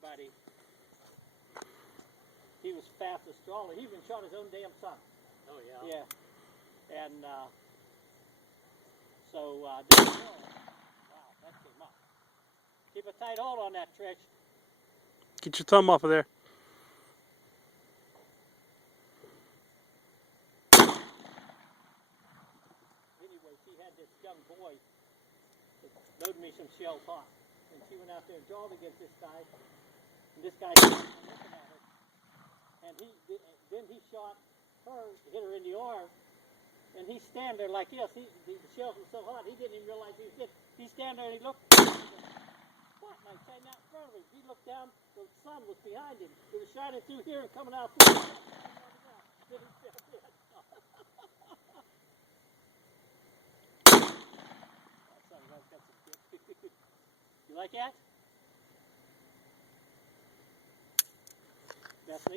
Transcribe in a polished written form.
everybody. He was fastest stroller. He even shot his own damn son. Oh yeah. Yeah. And wow, that came up. Keep a tight hold on that, Trish. Get your thumb off of there. Anyway, she had this young boy that loaded me some shells hot. And she went out there and jawed against this guy. And this guy was looking at her. And then he shot her, hit her in the arm. And he's standing there like this. The shells were so hot, he didn't even realize he was hit. He's standing there and he looked. What? And I came out in front of him. He looked down. The sun was behind him. It was shining through here and coming out through here. Then he fell dead. You like that? That's me.